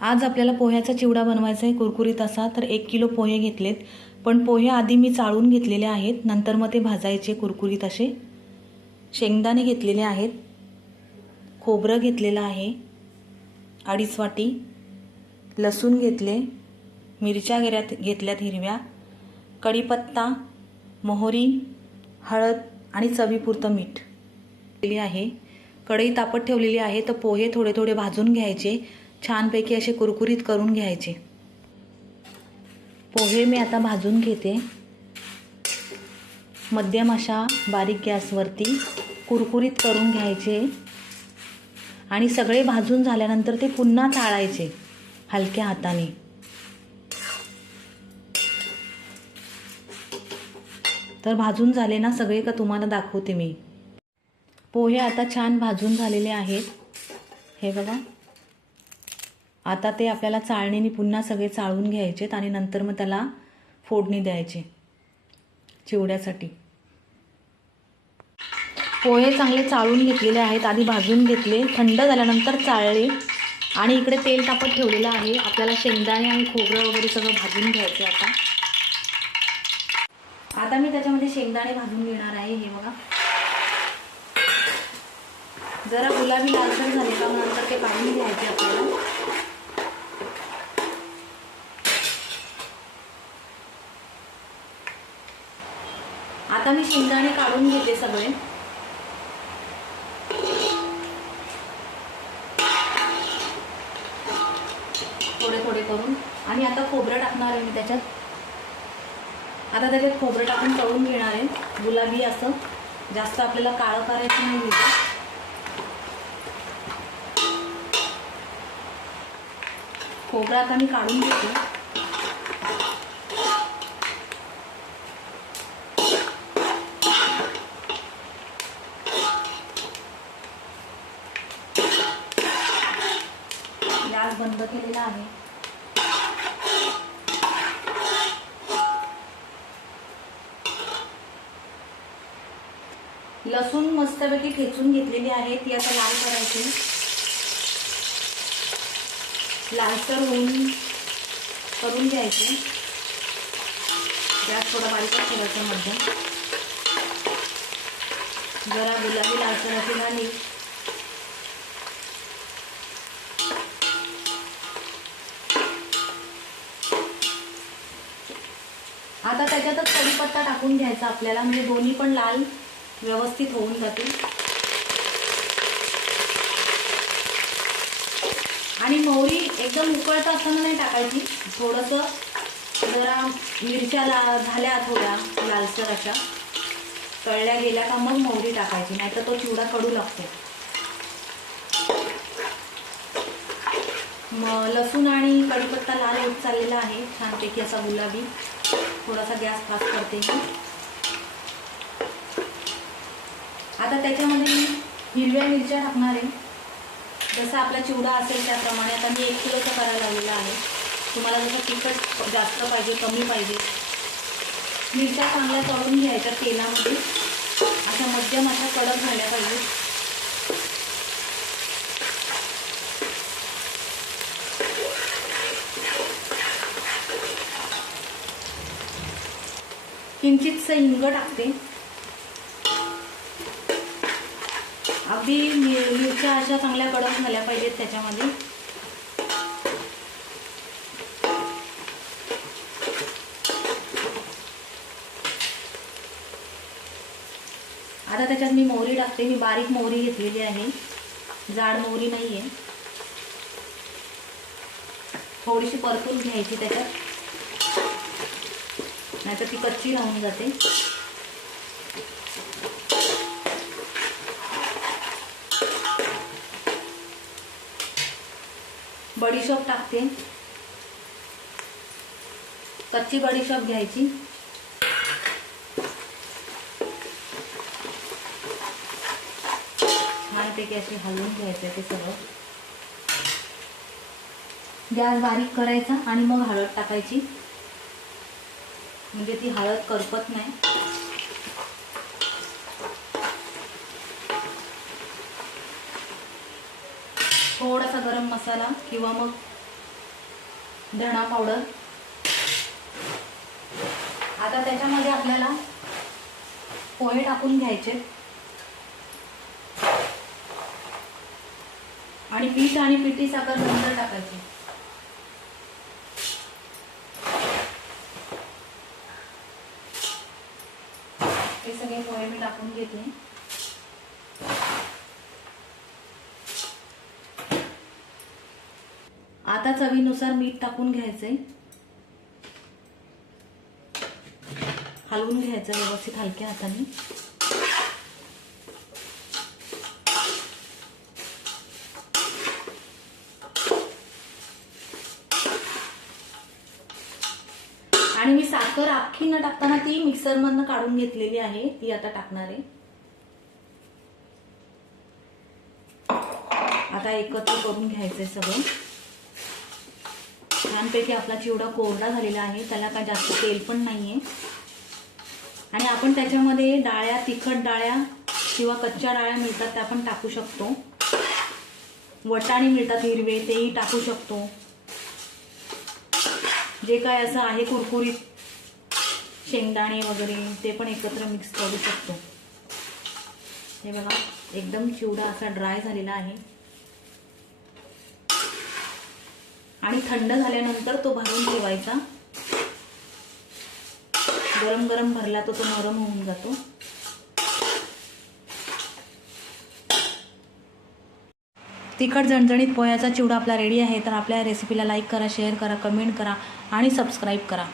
आज आपल्याला पोह्याचा चिवडा बनवायचा आहे कुरकुरीत असा तर एक किलो पोहे घेतलेत. पण पोहे आधी मी चाळून घेतलेले आहेत नंतर मग ते भाजायचे कुरकुरीत असे. शेंगदाणे घेतलेले आहेत. खोबरं घेतलेलं आहे. अडीच वाटी. लसूण घेतले. मिरच्या गेल्यात घेतल्यात हिरव्या. कढीपत्ता मोहरी हळद आणि चवीपुरतं मीठ. आहे. कढई तापत ठेवलेली आहे तर पोहे थोडे थोडे भाजून घ्यायचे. छानपैकी असे कुरकुरीत करून घ्यायचे. पोहे मी आता भाजून घेते. मध्यम अशा बारीक गॅसवरती कुरकुरीत करून घ्यायचे. आणि सगळे भाजून झाल्यानंतर ते पुन्हा चाळायचे हलक्या हाताने. तर भाजून झाले ना सगळे का तुम्हाला दाखवते मी. पोहे आता छान भाजून झालेले आहेत. हे बघा. आता ते आपल्याला चाळणीने पुन्हा सगळे चाळून घ्यायचेत आणि नंतर मग त्याला फोडणी द्यायची चिवड्यासाठी. पोहे चांगले चाळून घेतलेले आहेत आधी भाजून घेतले. थंड झाल्यानंतर चाळले आणि इकडे तेल तापत ठेवलेलं आहे. आपल्याला शेंगदाणे आणि खोबरं वगैरे सगळं भाजून घ्यायचं आता. आता मी त्याच्यामध्ये शेंगदाणे भाजून घेणार आहे. हे बघा. जरा गुलाबी लालसर झाले का नंतर ते काढून घ्यायचे आपल्याला. आता मी शेंगदाणे काढून घेते सगळे. थोडे थोडे करून. आणि आता खोबरं टाकणार आहे मी त्याच्यात. आता त्याच्यात खोबरं टाकून तळून घेणार आहे. गुलाबी असं. जास्त आपल्याला काळं करायचं नाही खोबरं आता मी काढून घेते गॅस बंद केलेला आहे. लसूण मस्तपैकी ठेचून घेतलेली आहे ती आता लाल करायची. लालसर होऊन करून घ्यायची. गॅस थोडा बारीकच ठेवायचा मध्यम. जरा गुलाबी लालसर अशी झाली आता त्याच्यातच कढीपत्ता टाकून घ्यायचा आपल्याला म्हणजे दोन्ही पण लाल व्यवस्थित होऊन जातील. आणि मोहरी एकदम उकळता असताना नाही टाकायची थोडंसं जरा मिरच्या ला झाल्या थोड्या लालसर अशा. तळल्या गेल्या का मग मोहरी टाकायची नाहीतर तो चिवडा कडू लागतो. मग लसूण आणि कढीपत्ता लाल होत चाललेला आहे छानपैकी असा गुलाबी. थोडासा गॅस फास्ट करते. मी आता त्याच्यामध्ये मी हिरव्या मिरच्या टाकणार आहे. जसा आपला चिवडा असेल त्याप्रमाणे आता मी एक किलोचा करायला लावलेला आहे. तुम्हाला जसं तिखट जास्त पाहिजे कमी पाहिजे. मिरच्या चांगल्या तळून घ्यायच्या तेलामध्ये. अशा मध्यम अशा कडक झाल्या पाहिजे किंचितसं हिंग टाकते अगदी मिरच्या अशा चांगल्या कडक झाल्या पाहिजेत त्याच्यामध्ये. आता त्याच्यात मी मोहरी टाकते. मी बारीक मोहरी घेतलेली आहे. जाड मोहरी नाही आहे थोडीशी परतून घ्यायची त्याच्यात. नाहीतर ती कच्ची राहून जाते. बडीशॉप टाकते. कच्ची बडीशॉप घ्यायची. छानपैकी असे हलवून घ्यायचे ते सगळं. गॅस बारीक करायचा आणि मग हळद टाकायची. म्हणजे ती हळद करपत नाही. थोडासा गरम मसाला किंवा मग धणा पावडर. आता त्याच्यामध्ये आपल्याला पोहे टाकून घ्यायचे. आणि पीठ आणि पिठी साखर नंतर टाकायची. हे सगळे पोहे मी टाकून घेते. आता चवीनुसार मीठ टाकून घ्यायचंय हलवून घ्यायचं व्यवस्थित हलक्या हाताने. आणि मी साखर आखी न टाकताना ती मिक्सरमधनं काढून घेतलेली आहे. ती आता टाकणार आहे. आता एकत्र करून घ्यायचंय सगळं. छानपैकी आपला चिवडा कोरडा झालेला आहे. त्याला काय जास्त तेल पण नाहीये. आणि आपण त्याच्यामध्ये डाळ्या तिखट डाळ्या किंवा कच्च्या डाळ्या मिळतात त्या पण टाकू शकतो. वटाणे मिळतात हिरवे तेही टाकू शकतो. जे काय असं आहे कुरकुरीत शेंगदाणे वगैरे ते पण एकत्र मिक्स करू शकतो. हे बघा एकदम चिवडा असा ड्राय झालेला आहे. आणि थंड झाल्यानंतर तो भरून ठेवायचा. गरम गरम भरला तर तो नरम होऊन जातो. तिखट जणजणीत पोह्याचा चिवडा आपला रेडी आहे तर आपल्या रेसिपीला लाईक करा शेअर करा कमेंट करा. आणि सबस्क्राईब करा.